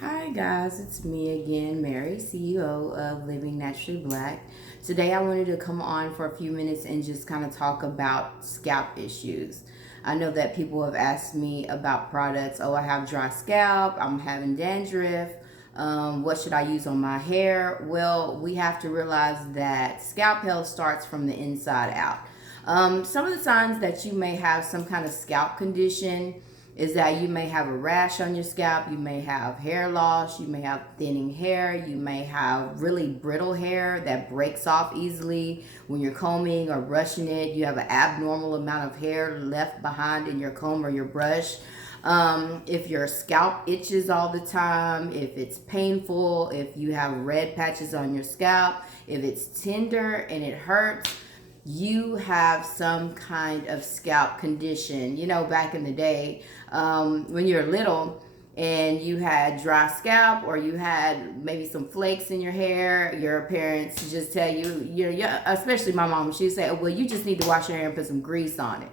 Hi guys, it's me again, Mary, CEO of Living Naturally Black. Today I wanted to come on for a few minutes and just kind of talk about scalp issues. I know that people have asked me about products. Oh, I have dry scalp, I'm having dandruff. What should I use on my hair? Well, we have to realize that scalp health starts from the inside out. Some of the signs that you may have some kind of scalp condition is that you may have a rash on your scalp, you may have hair loss, you may have thinning hair, you may have really brittle hair that breaks off easily when you're combing or brushing it. You have an abnormal amount of hair left behind in your comb or your brush. If your scalp itches all the time, if it's painful, if you have red patches on your scalp, if it's tender and it hurts, you have some kind of scalp condition. You know, back in the day, when you're little and you had dry scalp or you had maybe some flakes in your hair, your parents just tell you, yeah, especially my mom, she would say, oh, well, you just need to wash your hair and put some grease on it.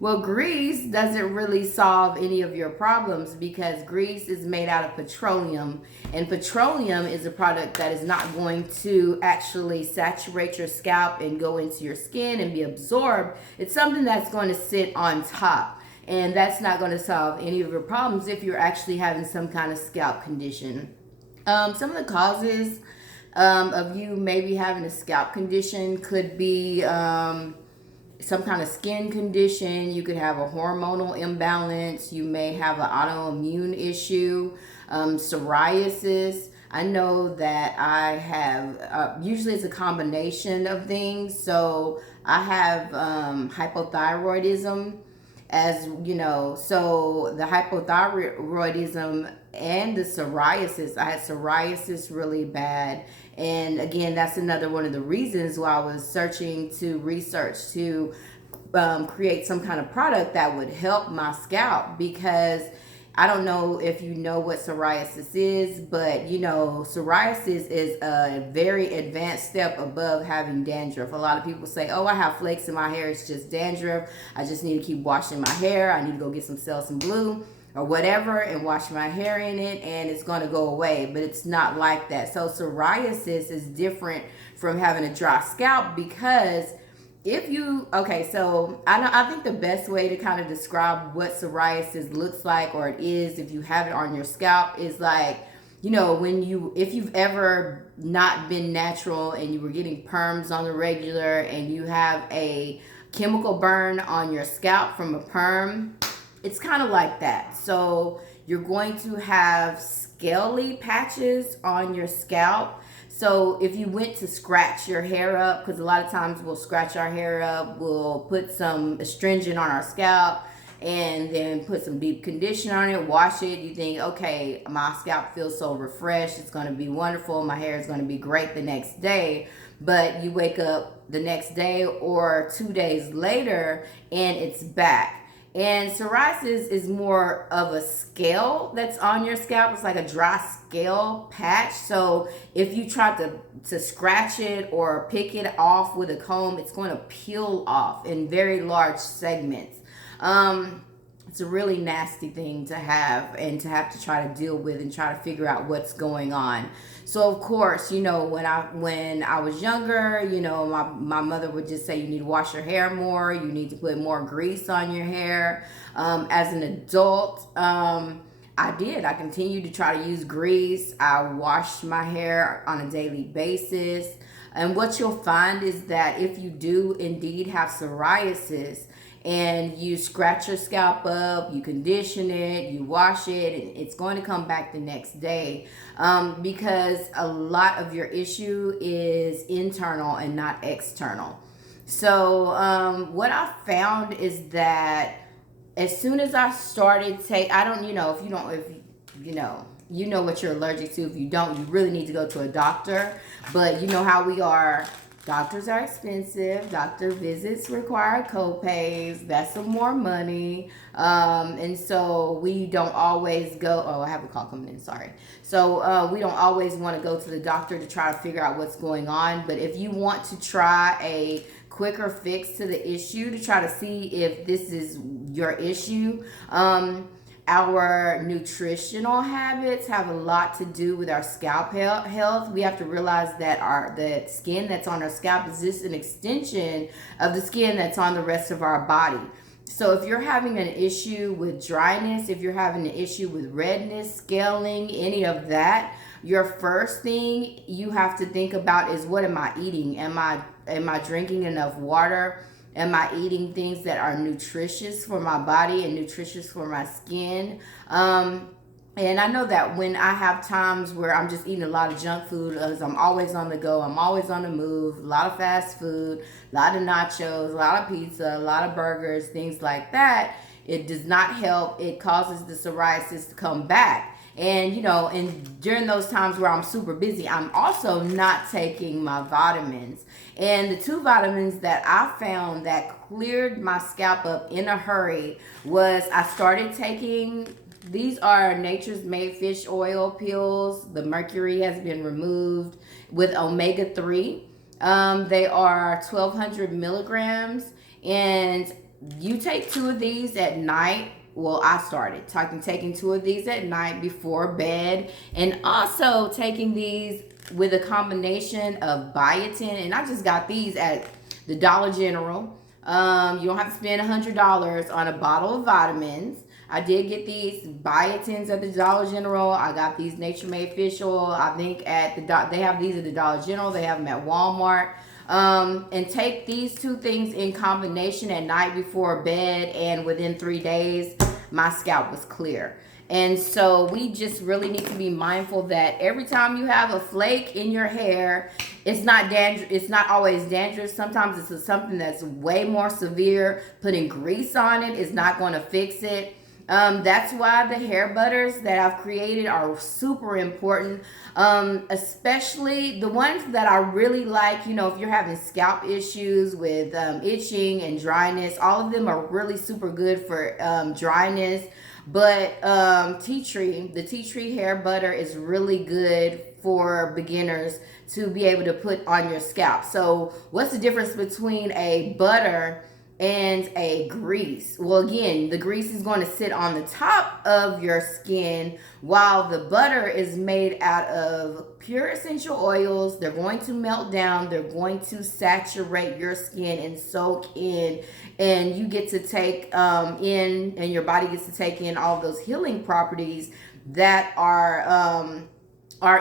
Well, grease doesn't really solve any of your problems because grease is made out of petroleum, and petroleum is a product that is not going to actually saturate your scalp and go into your skin and be absorbed. It's something that's going to sit on top, and that's not going to solve any of your problems if you're actually having some kind of scalp condition. Some of the causes of you maybe having a scalp condition could be some kind of skin condition. You could have a hormonal imbalance. You may have an autoimmune issue, psoriasis. I know that I have, usually it's a combination of things. So I have hypothyroidism, as you know. So the hypothyroidism and the psoriasis, I had psoriasis really bad. And again, that's another one of the reasons why I was searching to research to create some kind of product that would help my scalp, because I don't know if you know what psoriasis is, but you know, psoriasis is a very advanced step above having dandruff. A lot of people say, oh, I have flakes in my hair, it's just dandruff. I just need to keep washing my hair. I need to go get some Selsun Blue or whatever and wash my hair in it and it's going to go away. But it's not like that. So psoriasis is different from having a dry scalp, because if you, okay, so I think the best way to kind of describe what psoriasis looks like, or it is if you have it on your scalp, is like, you know, when you, if you've ever not been natural and you were getting perms on the regular and you have a chemical burn on your scalp from a perm, it's kind of like that. So you're going to have scaly patches on your scalp. So if you went to scratch your hair up, because a lot of times we'll scratch our hair up, we'll put some astringent on our scalp and then put some deep conditioner on it, wash it. You think, okay, my scalp feels so refreshed, it's going to be wonderful, my hair is going to be great the next day. But you wake up the next day or 2 days later and it's back. And psoriasis is more of a scale that's on your scalp. It's like a dry scale patch. So if you try to scratch it or pick it off with a comb, it's going to peel off in very large segments. It's a really nasty thing to have and to have to try to deal with and try to figure out what's going on. So of course, you know, when I was younger, you know, my mother would just say you need to wash your hair more, you need to put more grease on your hair. As an adult, I did. I continued to try to use grease. I washed my hair on a daily basis. And what you'll find is that if you do indeed have psoriasis, and you scratch your scalp up, you condition it, you wash it, and it's going to come back the next day, because a lot of your issue is internal and not external. So what I found is that as soon as I started I don't, you know, if you know, you know what you're allergic to. If you don't, you really need to go to a doctor. But you know how we are. Doctors are expensive. Doctor visits require co-pays. That's some more money. And so we don't always go. Oh, I have a call coming in. Sorry. So we don't always want to go to the doctor to try to figure out what's going on. But if you want to try a quicker fix to the issue, to try to see if this is your issue, our nutritional habits have a lot to do with our scalp health. We have to realize that the skin that's on our scalp is just an extension of the skin that's on the rest of our body. So if you're having an issue with dryness, if you're having an issue with redness, scaling, any of that, your first thing you have to think about is, what am I eating? Am I drinking enough water? Am I eating things that are nutritious for my body and nutritious for my skin? And I know that when I have times where I'm just eating a lot of junk food, as I'm always on the go, I'm always on the move, a lot of fast food, a lot of nachos, a lot of pizza, a lot of burgers, things like that, it does not help. It causes the psoriasis to come back. And, and during those times where I'm super busy, I'm also not taking my vitamins. And the two vitamins that I found that cleared my scalp up in a hurry was, I started taking, these are Nature's Made Fish Oil pills. The mercury has been removed with omega-3. They are 1,200 milligrams. And you take 2 of these at night. Well, I started taking 2 of these at night before bed, and also taking these with a combination of biotin. And I just got these at the Dollar General. You don't have to spend $100 on a bottle of vitamins. I did get these biotins at the Dollar General. I got these Nature Made Fish Oil, I think they have these at the Dollar General. They have them at Walmart. And take these 2 things in combination at night before bed, and within 3 days, my scalp was clear. And so we just really need to be mindful that every time you have a flake in your hair, it's not always dangerous. Sometimes it's something that's way more severe. Putting grease on it is not going to fix it. That's why the hair butters that I've created are super important, especially the ones that I really like. If you're having scalp issues with itching and dryness, all of them are really super good for dryness. But the tea tree hair butter is really good for beginners to be able to put on your scalp. So what's the difference between a butter and a grease? Well, again, the grease is going to sit on the top of your skin, while the butter is made out of pure essential oils. They're going to melt down, they're going to saturate your skin and soak in, and you get to take and your body gets to take in all of those healing properties that are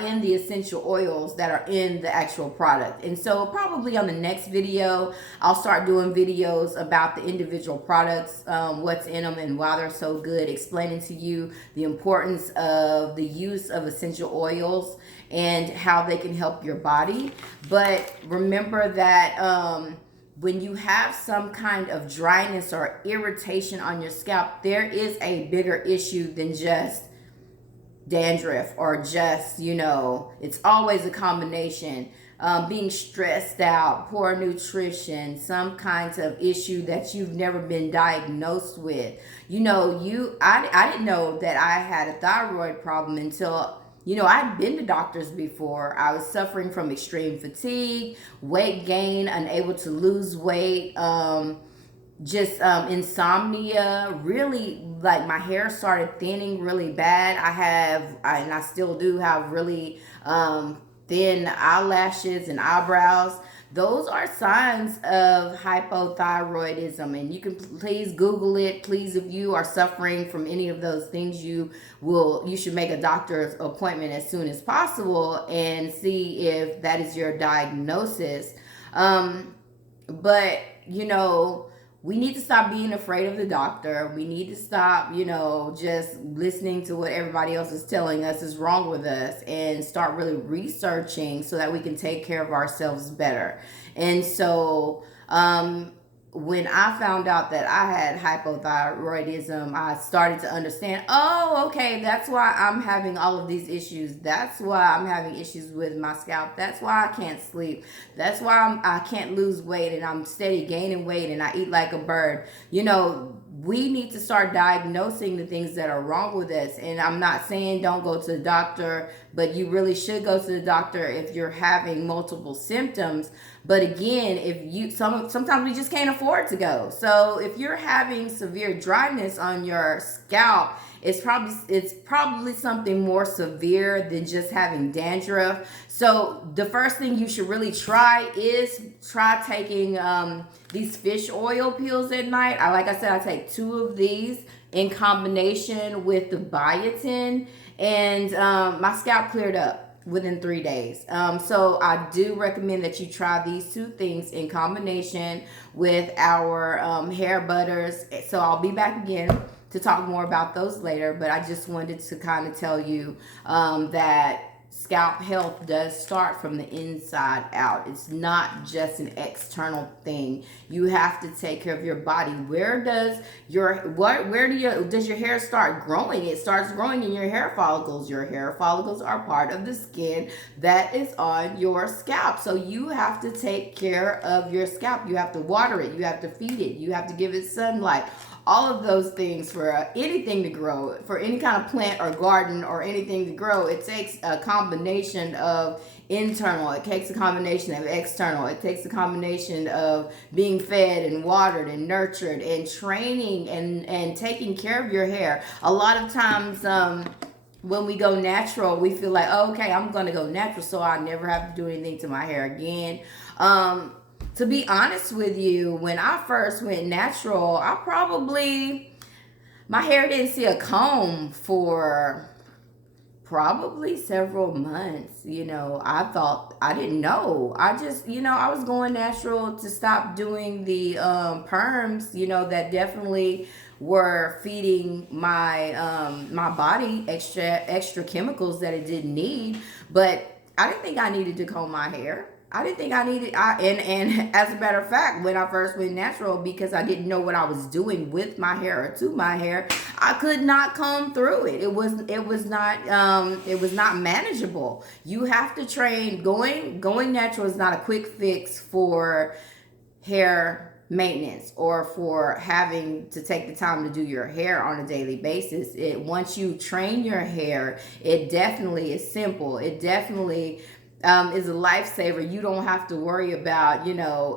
in the essential oils that are in the actual product. And so probably on the next video, I'll start doing videos about the individual products, what's in them and why they're so good, explaining to you the importance of the use of essential oils and how they can help your body. But remember that when you have some kind of dryness or irritation on your scalp, there is a bigger issue than just dandruff or just, it's always a combination. Being stressed out, poor nutrition, some kinds of issue that you've never been diagnosed with. I didn't know that I had a thyroid problem until, I'd been to doctors before. I was suffering from extreme fatigue, weight gain, unable to lose weight, insomnia, really, like my hair started thinning really bad. And I still do have really thin eyelashes and eyebrows. Those are signs of hypothyroidism, and you can please Google it. Please, if you are suffering from any of those things, you should make a doctor's appointment as soon as possible and see if that is your diagnosis. But we need to stop being afraid of the doctor. We need to stop, just listening to what everybody else is telling us is wrong with us, and start really researching so that we can take care of ourselves better. And so, when I found out that I had hypothyroidism, I started to understand, okay, that's why I'm having all of these issues. That's why I'm having issues with my scalp. That's why I can't sleep. That's why I can't lose weight, and I'm steady gaining weight, and I eat like a bird. We need to start diagnosing the things that are wrong with us. And I'm not saying don't go to the doctor, but you really should go to the doctor if you're having multiple symptoms. But again, if you sometimes we just can't afford to go. So if you're having severe dryness on your scalp, it's probably something more severe than just having dandruff. So the first thing you should really try is try taking these fish oil pills at night. Like I said, I take 2 of these in combination with the biotin, and my scalp cleared up within 3 days. So I do recommend that you try these 2 things in combination with our hair butters. So I'll be back again to talk more about those later, but I just wanted to kind of tell you that scalp health does start from the inside out. It's not just an external thing. You have to take care of your body. Where does your hair start growing? It starts growing in your hair follicles. Your hair follicles are part of the skin that is on your scalp. So you have to take care of your scalp. You have to water it. You have to feed it. You have to give it sunlight. All of those things for anything to grow, for any kind of plant or garden or anything to grow, it takes a combination of internal, it takes a combination of external, it takes a combination of being fed and watered and nurtured and training and taking care of your hair. A lot of times when we go natural, we feel like, oh, okay, I'm going to go natural so I never have to do anything to my hair again. To be honest with you, when I first went natural, my hair didn't see a comb for probably several months. I didn't know. I was going natural to stop doing the perms, that definitely were feeding my body extra chemicals that it didn't need. But I didn't think I needed to comb my hair. I didn't think I needed, and as a matter of fact, when I first went natural, because I didn't know what I was doing with my hair or to my hair, I could not comb through it. It was not manageable. You have to train. Going natural is not a quick fix for hair maintenance or for having to take the time to do your hair on a daily basis. Once you train your hair, it definitely is simple. It definitely is a lifesaver. You don't have to worry about,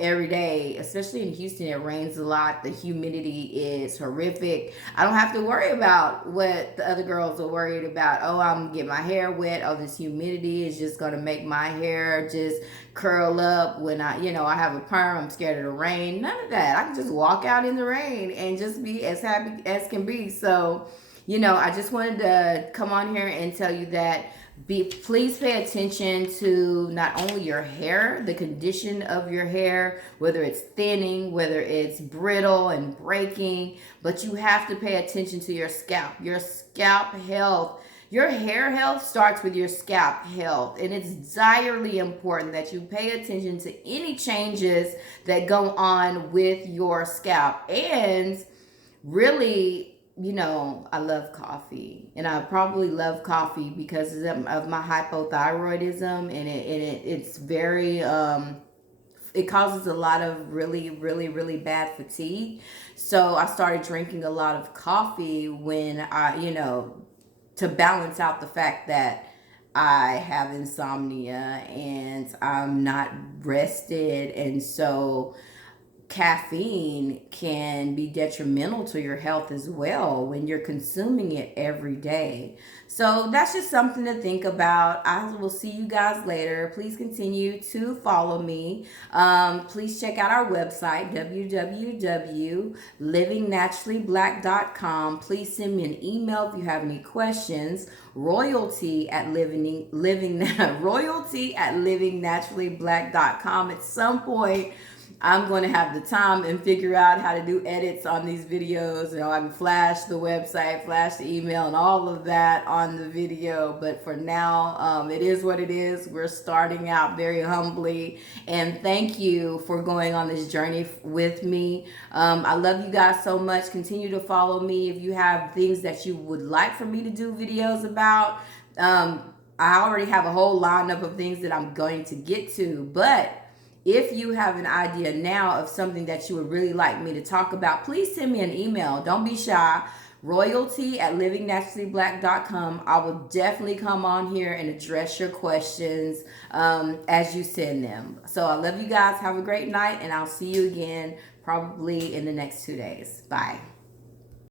every day, especially in Houston, it rains a lot. The humidity is horrific. I don't have to worry about what the other girls are worried about. Oh, I'm going to get my hair wet. Oh, this humidity is just going to make my hair just curl up when I have a perm. I'm scared of the rain. None of that. I can just walk out in the rain and just be as happy as can be. So, I just wanted to come on here and tell you that please pay attention to not only your hair, the condition of your hair, whether it's thinning, whether it's brittle and breaking, but you have to pay attention to your scalp. Your scalp health, your hair health starts with your scalp health, and it's direly important that you pay attention to any changes that go on with your scalp. And really, I love coffee, and I probably love coffee because of my hypothyroidism, and it's very it causes a lot of really, really, really bad fatigue. So I started drinking a lot of coffee when to balance out the fact that I have insomnia and I'm not rested, and so caffeine can be detrimental to your health as well when you're consuming it every day. So that's just something to think about. I will see you guys later. Please continue to follow me. Please check out our website, www.livingnaturallyblack.com. Please send me an email if you have any questions. Royalty at livingnaturallyblack.com. At some point, I'm going to have the time and figure out how to do edits on these videos. I can flash the website, flash the email, and all of that on the video. But for now, it is what it is. We're starting out very humbly. And thank you for going on this journey with me. I love you guys so much. Continue to follow me. If you have things that you would like for me to do videos about, I already have a whole lineup of things that I'm going to get to. But if you have an idea now of something that you would really like me to talk about, please send me an email. Don't be shy. royalty@livingnaturallyblack.com. I will definitely come on here and address your questions as you send them. So I love you guys. Have a great night, and I'll see you again probably in the next 2 days. Bye.